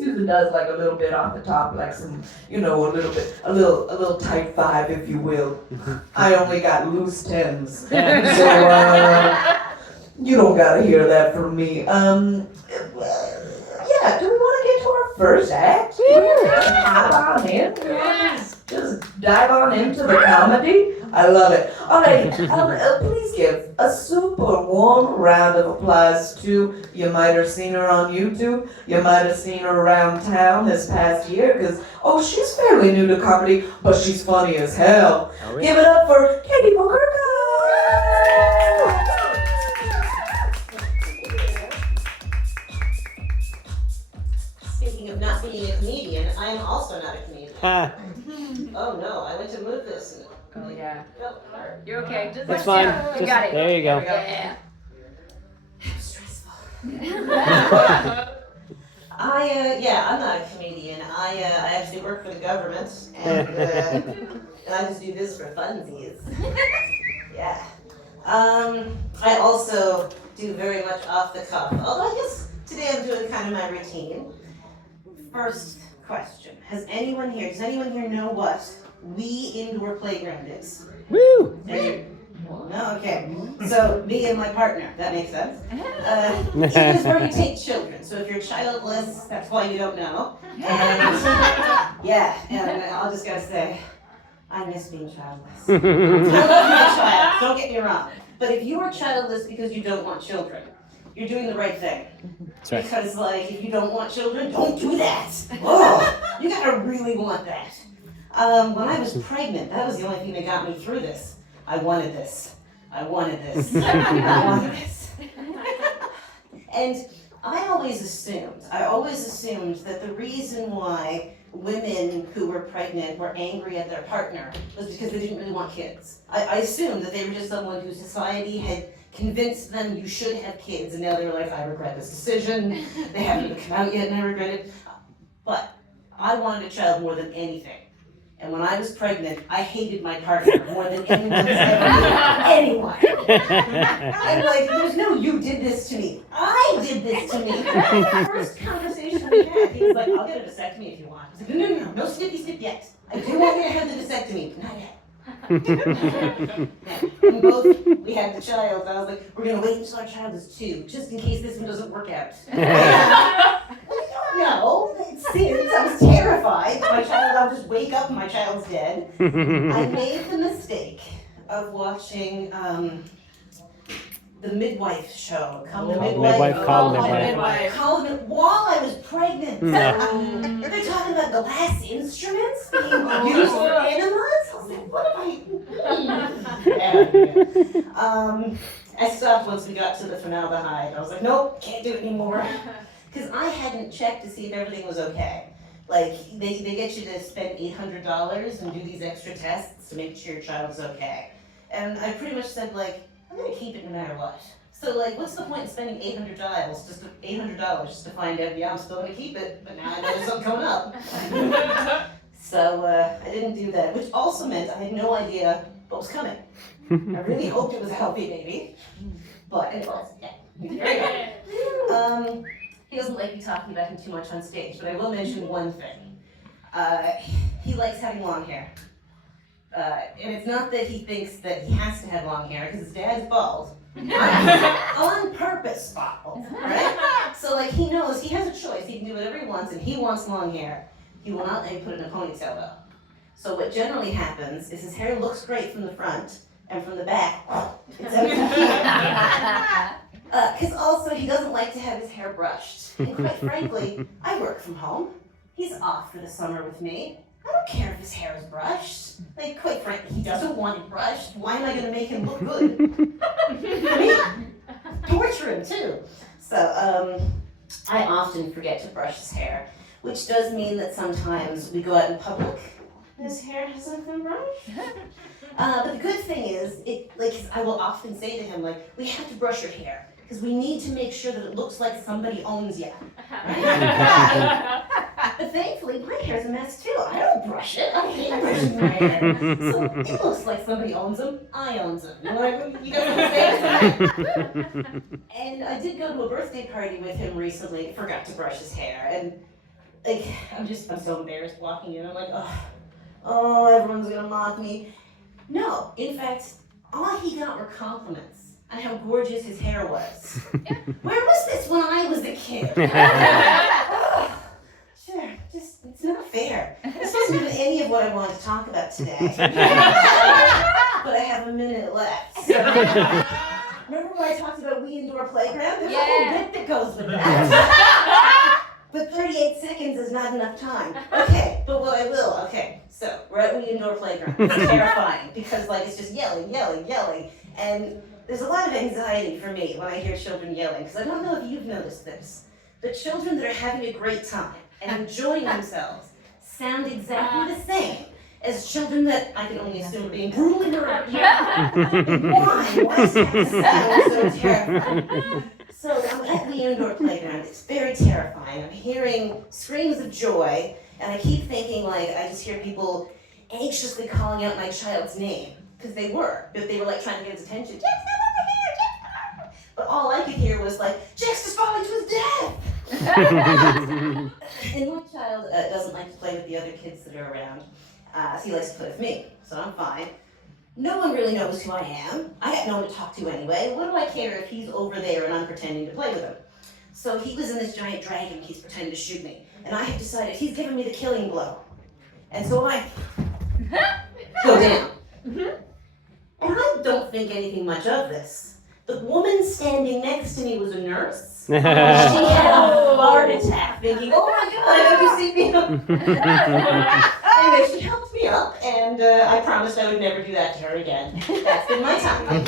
Susan does like a little bit off the top, like some, a little tight five, if you will. I only got loose tens, so you don't gotta hear that from me. Yeah. Do we want to get to our first act? Hop on in. Just dive on into the comedy. I love it. All right, please give a super warm round of applause to, you might have seen her on YouTube, you might have seen her around town this past year, because, she's fairly new to comedy, but she's funny as hell. Oh, yeah. Give it up for Katie Bokerka! Speaking of not being a comedian, I am also not a comedian. Oh no, I went to move this. Oh yeah. Nope. You're okay. Just That's like fine. Sarah. Just, You got it. there you go. Yeah. It's stressful. I'm not a comedian. I actually work for the government, and I just do this for funsies. Yeah. I also do very much off the cuff. Although I guess today I'm doing kind of my routine. First question: does anyone here know what We Indoor Playground is? Woo! No, okay. So me and my partner, that makes sense. It is where you take children. So if you're childless, that's why you don't know. And and I'll just gotta say, I miss being childless. I love being a child, don't get me wrong. But if you are childless because you don't want children, you're doing the right thing. That's right. Because if you don't want children, don't do that. Oh, you gotta really want that. When I was pregnant, that was the only thing that got me through this. I wanted this. I wanted this. I wanted this. And I always assumed that the reason why women who were pregnant were angry at their partner was because they didn't really want kids. I assumed that they were just someone who society had convinced them you should have kids, and now they're like, I regret this decision. They haven't even come out yet, and I regret it. But I wanted a child more than anything. And when I was pregnant, I hated my partner more than anyone's ever hated anyone. I'm like, there's no you did this to me. I did this to me. The first conversation we had, he was like, I'll get a vasectomy if you want. I was like, no snippy snip yet. I do want you to have the vasectomy, not yet. And we had the child. I was like, we're gonna wait until our child is 2, just in case this one doesn't work out. No, since I was terrified, I'll just wake up and my child's dead. I made the mistake of watching the midwife show. Call the midwife. While I was pregnant. They're talking about the last instruments being used for enemas. I was like, what have I stopped once we got to the formaldehyde. I was like, nope, can't do it anymore. Because I hadn't checked to see if everything was okay. Like, they get you to spend $800 and do these extra tests to make sure your child's okay. And I pretty much said, like, I'm gonna keep it no matter what. So, like, what's the point in spending $800 just to find out, yeah, I'm still gonna keep it, but now I know there's something coming up. So, I didn't do that, which also meant I had no idea what was coming. I really hoped it was a healthy baby, but it was, yeah. He doesn't like me talking about him too much on stage, but I will mention one thing. He likes having long hair. And it's not that he thinks that he has to have long hair, because his dad's bald. On purpose bald, right? So like he knows he has a choice. He can do whatever he wants, and he wants long hair. He will not let me put it in a ponytail though. So what generally happens is his hair looks great from the front, and from the back, it's empty. Because also he doesn't like to have his hair brushed. And quite frankly, I work from home. He's off for the summer with me. I don't care if his hair is brushed. Like, quite frankly, he doesn't want it brushed. Why am I going to make him look good? Torture him, too. So, I often forget to brush his hair, which does mean that sometimes we go out in public and his hair hasn't been brushed. But the good thing is, I will often say to him, like, we have to brush your hair, because we need to make sure that it looks like somebody owns you. Right? But thankfully, my hair's a mess too. I don't brush it. I hate brushing my hair. So it looks like somebody owns them. I owns them. You know what I mean? You guys understand? And I did go to a birthday party with him recently. Forgot to brush his hair. And like, I'm so embarrassed walking in. I'm like, oh, everyone's gonna mock me. No, in fact, all he got were compliments on how gorgeous his hair was. Where was this when I was a kid? Sure, just, it's not fair. This wasn't even any of what I wanted to talk about today. But I have a minute left. So. Remember when I talked about We Indoor Playground? There's a whole bit that goes with that. But 38 seconds is not enough time. Okay, but what I will, okay. So, we're at We Indoor Playground. It's terrifying because, like, it's just yelling. And there's a lot of anxiety for me when I hear children yelling, because I don't know if you've noticed this, but children that are having a great time and enjoying themselves sound exactly the same as children that I can only assume are being brutally harassed. Why? Why is that so terrifying? So I'm at the indoor playground. It's very terrifying. I'm hearing screams of joy, and I keep thinking, like, I just hear people anxiously calling out my child's name, because they were like trying to get his attention. Jack's over here, Jack's. But all I could hear was like, Jack's just falling to his death. And my child doesn't like to play with the other kids that are around. So he likes to play with me, so I'm fine. No one really knows who I am. I got no one to talk to anyway. What do I care if he's over there and I'm pretending to play with him? So he was in this giant dragon, he's pretending to shoot me. And I have decided he's giving me the killing blow. And so I go down. And I don't think anything much of this. The woman standing next to me was a nurse. She had a heart attack thinking, oh my God, I hope you see me. Anyway, she helped me up, and I promised I would never do that to her again. That's been my time.